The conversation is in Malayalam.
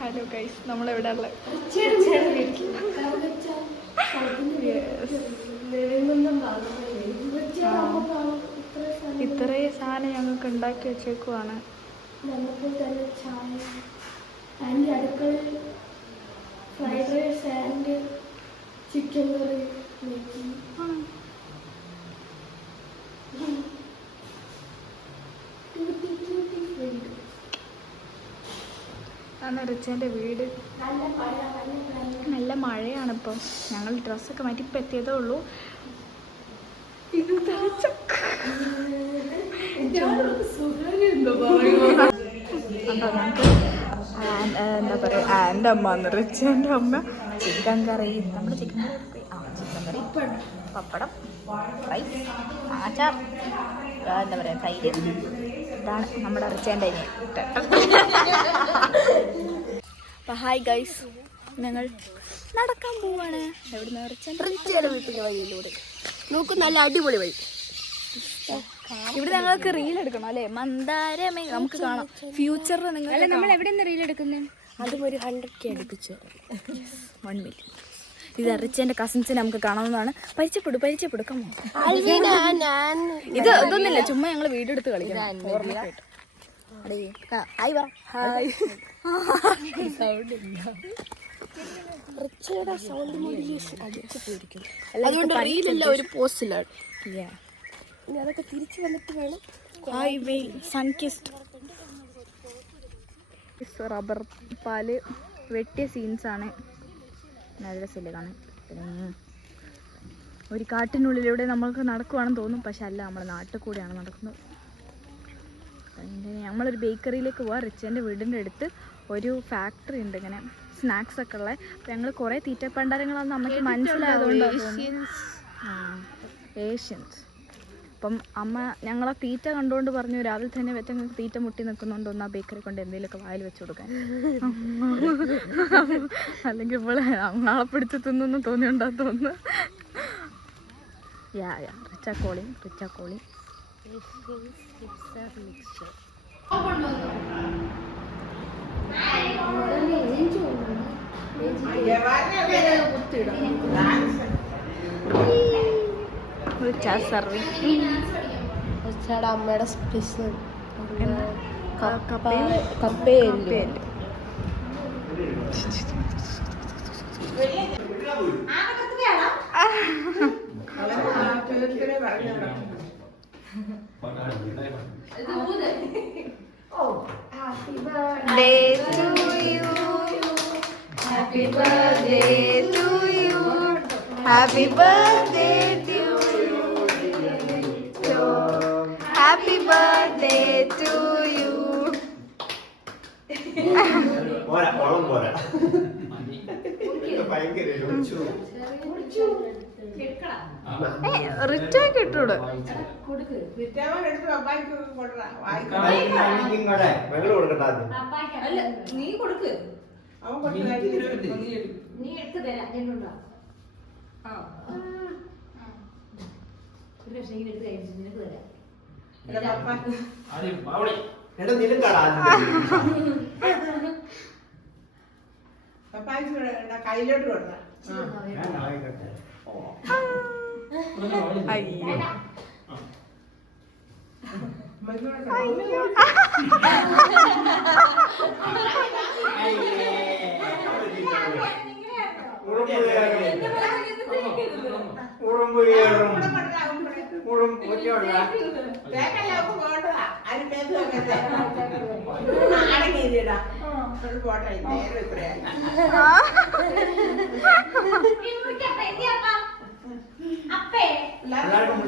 ഹലോ ഗൈസ്, നമ്മളെവിടെ ഉള്ളത്? ഇത്രയും സാധനം ഞങ്ങൾക്ക് ഉണ്ടാക്കി വെച്ചേക്കുവാണ്. ഫ്രൈഡ് റൈസ് ആൻഡ് ചിക്കൻ കറി. അതാണ് റിച്ചേൻ്റെ വീട്. നല്ല മഴയാണിപ്പോൾ. ഞങ്ങൾ ഡ്രസ്സൊക്കെ മാറ്റി ഇപ്പം എത്തിയതേ ഉള്ളൂ. ഇത് എന്താ പറയുക, ആൻ്റെ അമ്മ എന്ന് റിച്ചേൻ്റെ അമ്മ ചിക്കൻ കറി, നമ്മുടെ ചിക്കൻ കറി ചിക്കൻ കറി, പപ്പടം, റൈസ്, ആച്ചാർ, എന്താ പറയുക തൈര്. ഇതാണ് നമ്മുടെ റിച്ചേൻ്റെ അനിയൻ. അപ്പം ഹായ് ഗൈസ്, ഞങ്ങൾ നടക്കാൻ പോവാണ്. എവിടുന്ന്? റിച്ചേൻ്റെ വീട്ടിലെ വഴിയിലൂടെ. നോക്ക്, നല്ല അടിപൊളി വഴി. ഇവിടെ ഞങ്ങൾക്ക് റീൽ എടുക്കണം അല്ലേ? മന്ദാരമേ നമുക്ക് കാണാം ഫ്യൂച്ചറിൽ. നിങ്ങൾ നമ്മൾ എവിടെ നിന്ന് റീൽ എടുക്കുന്നത്? അതും ഒരു 100K അടുപ്പിച്ച് 1 million. ഇത് റിച്ചേൻ്റെ കസിൻസിനെ നമുക്ക് കാണാവുന്നതാണ്. പരിചയപ്പെടും. ഇത് ഇതൊന്നുമില്ല, ചുമ്മാ ഞങ്ങൾ വീഡിയോ എടുത്ത് കളിക്കണം. അതുകൊണ്ട് റീലല്ല, ഒരു പോസ്റ്റിലാണ്. അതൊക്കെ തിരിച്ചു വന്നിട്ട് വേണം. റബ്ബർ പാല് വെട്ടിയ സീൻസാണ്. നല്ല രസമില്ലേ കാണാൻ? ഒരു കാട്ടിനുള്ളിലൂടെ നമ്മൾക്ക് നടക്കുവാണെന്ന് തോന്നും, പക്ഷെ അല്ല, നമ്മുടെ നാട്ടിൽ കൂടെയാണ് നടക്കുന്നത്. നമ്മളൊരു ബേക്കറിയിലേക്ക് പോവാം. റിച്ചേൻ്റെ വീടിൻ്റെ അടുത്ത് ഒരു ഫാക്ടറി ഉണ്ട്, ഇങ്ങനെ സ്നാക്സ് ഒക്കെ ഉള്ളത്. അപ്പം ഞങ്ങൾ കുറേ തീറ്റപ്പണ്ടാരങ്ങളാണെന്ന് നമുക്ക് മനസ്സിലായതുകൊണ്ട് ഏഷ്യൻസ്. അപ്പം അമ്മ ഞങ്ങളെ തീറ്റ കണ്ടുകൊണ്ട് പറഞ്ഞു, രാവിലെ തന്നെ വെച്ചങ്ങൾക്ക് തീറ്റ മുട്ടി നിൽക്കുന്നുണ്ട്, ഒന്ന് ആ ബേക്കറി കൊണ്ട് എന്തെങ്കിലുമൊക്കെ വായിൽ വെച്ച് കൊടുക്കാൻ. അല്ലെങ്കിൽ ഇപ്പോൾ നാളെ പിടിച്ച് തിന്നൊന്നും തോന്നിയുണ്ടാ തോന്നുന്നു. റിച്ച കോളി. അമ്മയുടെ special കപ്പേല്. Happy birthday to you. Happy birthday to you. Happy birthday to you. Bora. റിച്ചാക്കി ഇട്ടൂടെ? നീ കൊടുക്ക്. നീ എടുത്ത് തരാം. ഒരു ലക്ഷം എടുത്ത് കഴിച്ചു നിനക്ക് തരാം. കയ്യിലോട്ട് കൊടുത്ത അയ്യോ പോട്ടെ നേരെ ഇത്രയായി.